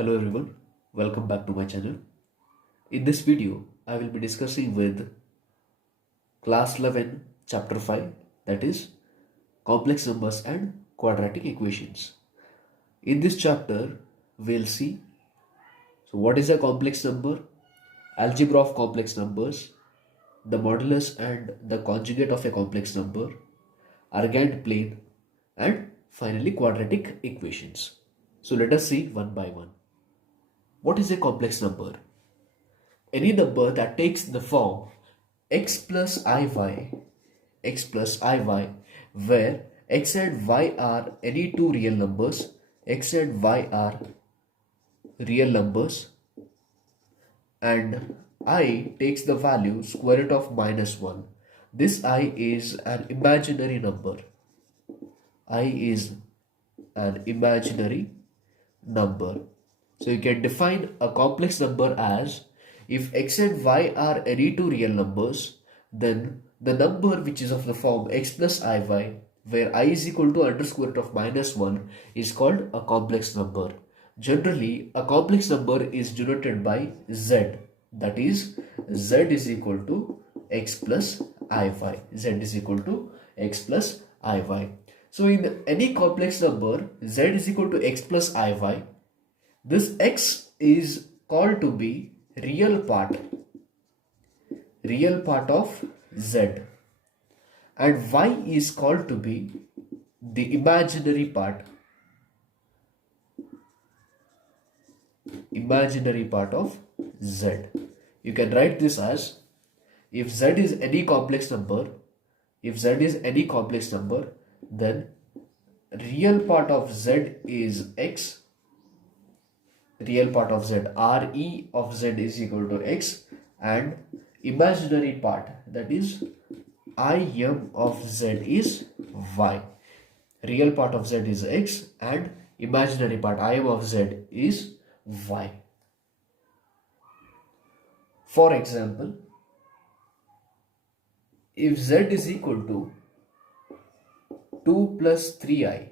Hello everyone, welcome back to my channel. In this video, I will be discussing with class 11 chapter 5, that is complex numbers and quadratic equations. In this chapter, we'll see what is a complex number, algebra of complex numbers, the modulus and the conjugate of a complex number, Argand plane, and finally quadratic equations. So let us see one by one. What is a complex number? Any number that takes the form x plus iy, where x and y are any two real numbers, x and y are real numbers, and I takes the value square root of -1. This I is an imaginary number. I is an imaginary number. So you can define a complex number as if x and y are any two real numbers, then the number which is of the form x plus iy, where I is equal to under square root of -1, is called a complex number. Generally, a complex number is denoted by z. That is, z is equal to x plus iy. Z is equal to x plus iy. So in any complex number, z is equal to x plus iy. This x is called to be real part of z, and y is called to be the imaginary part of z. You can write this as, if z is any complex number, then real part of z is x. Real part of z, Re of z is equal to x, and imaginary part, that is Im of z is y. Real part of z is x and imaginary part Im of z is y. For example, if z is equal to 2 plus 3i,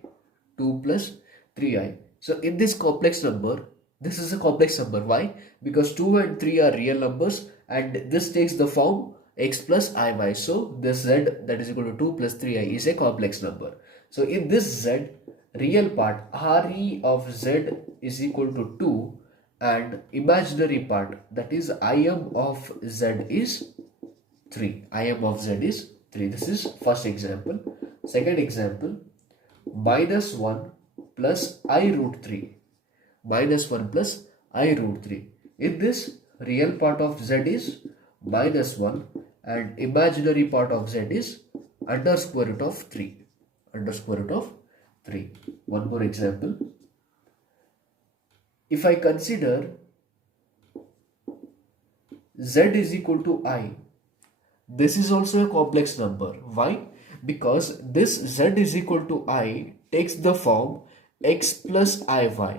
so in this complex number, this is a complex number. Why? Because 2 and 3 are real numbers and this takes the form x plus iy. So this z, that is equal to 2 plus 3i, is a complex number. So in this z, real part Re of z is equal to 2 and imaginary part, that is Im of z is 3. Im of z is 3. This is first example. Second example, -1 plus I root 3. -1 plus I root 3. In this, real part of z is -1 and imaginary part of z is under square root of 3. One more example. If I consider z is equal to I, this is also a complex number. Why? Because this z is equal to I takes the form x plus iy,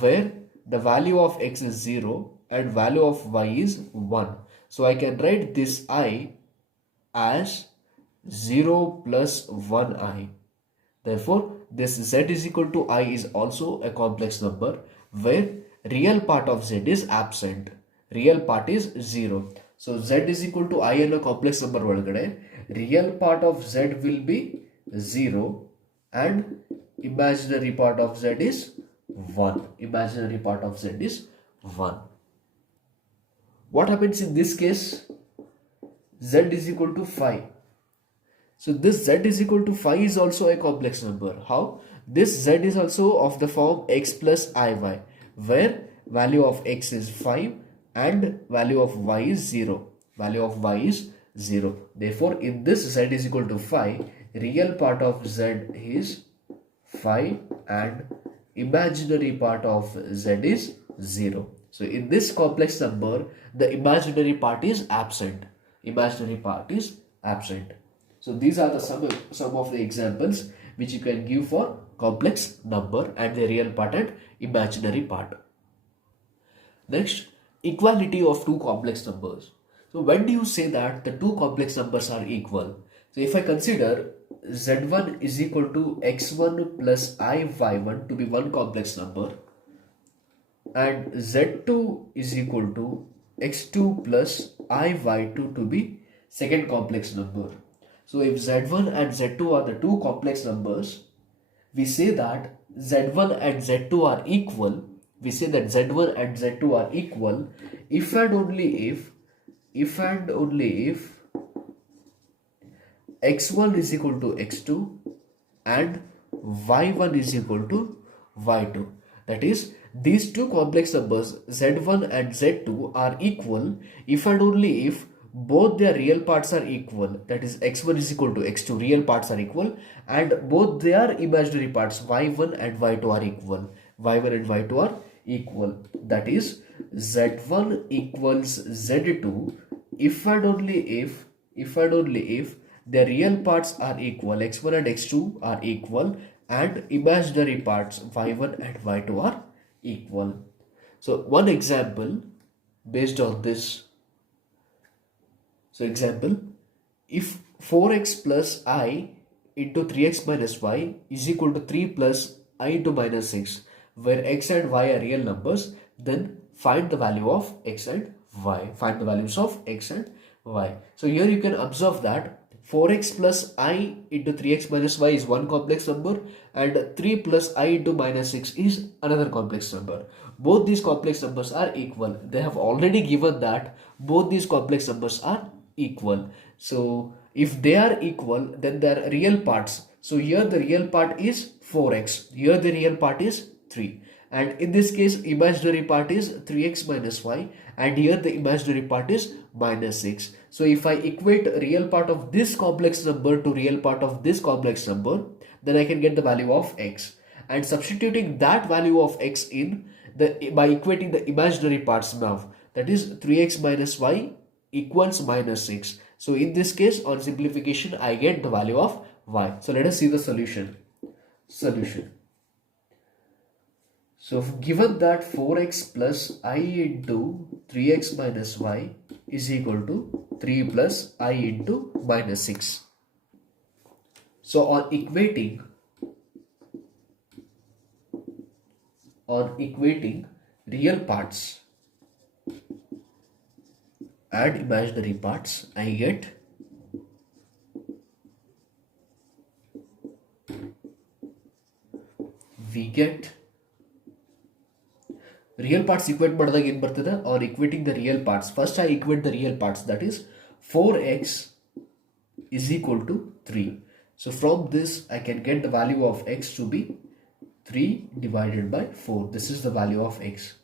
where the value of x is 0 and value of y is 1. So I can write this I as 0 plus 1i. Therefore, this z is equal to I is also a complex number where real part of z is absent. Real part is 0. So z is equal to I in a complex number ಒಳಗಡೆ, real part of z will be 0 and imaginary part of z is 1. What happens in this case? Z is equal to 5. So this z is equal to 5 is also a complex number. How? This z is also of the form x plus iy, where value of x is 5 and value of y is 0. Therefore, in this z is equal to 5, real part of z is 5 and imaginary part of z is 0. So in this complex number, the imaginary part is absent. So these are the some of the examples which you can give for complex number and the real part and imaginary part. Next, equality of two complex numbers. So when do you say that the two complex numbers are equal? So if I consider z1 is equal to x1 plus iy1 to be one complex number, and z2 is equal to x2 plus iy2 to be second complex number. So if z1 and z2 are the two complex numbers, we say that z1 and z2 are equal. We say that z1 and z2 are equal if and only if x1 is equal to x2 and y1 is equal to y2. That is, these two complex numbers z1 and z2 are equal if and only if both their real parts are equal. That is, x1 is equal to x2, real parts are equal, and both their imaginary parts y1 and y2 are equal. y1 and y2 are equal. That is, z1 equals z2 if and only if the real parts are equal, x1 and x2 are equal, and imaginary parts y1 and y2 are equal. So one example based on this. So example, if 4x plus I into 3x minus y is equal to 3 plus I into minus 6, where x and y are real numbers, then find the value of x and y. Find the values of x and y. So here you can observe that 4x plus I into 3x minus y is one complex number and 3 plus I into minus 6 is another complex number. Both these complex numbers are equal. They have already given that both these complex numbers are equal. So if they are equal, then they are real parts. So here the real part is 4x. Here the real part is 3. And in this case, imaginary part is 3x minus y, and here the imaginary part is minus 6. So if I equate real part of this complex number to real part of this complex number, then I can get the value of x. And substituting that value of x in by equating the imaginary parts now, that is 3x minus y equals minus 6. So in this case, on simplification, I get the value of y. So let us see the solution. So given that 4x plus I into 3x minus y is equal to 3 plus I into minus 6. So on equating real parts and imaginary parts, I get real parts equate ಮಾಡಿದಾಗ ಏನು ಬರ್ತದೆ, or equating the real parts. First I equate the real parts, that is 4x is equal to 3. So from this I can get the value of x to be 3 divided by 4. This is the value of x.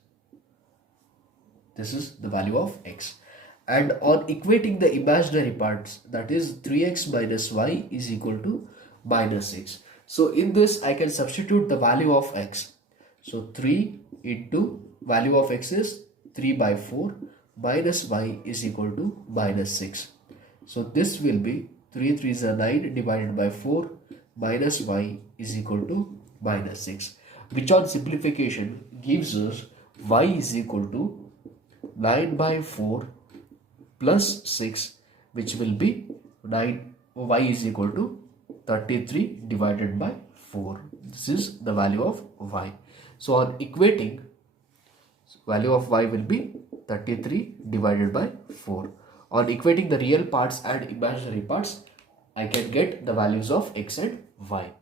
And on equating the imaginary parts, that is 3x minus y is equal to minus 6. So in this I can substitute the value of x. So 3 into value of x is 3 by 4 minus y is equal to minus 6. So this will be 3 3s are 9 divided by 4 minus y is equal to minus 6, which on simplification gives us y is equal to 9 by 4 plus 6, which will be 9. Y is equal to 33 divided by 4. This is the value of y. So on equating, value of y will be 33 divided by 4. On equating the real parts and imaginary parts, I can get the values of x and y.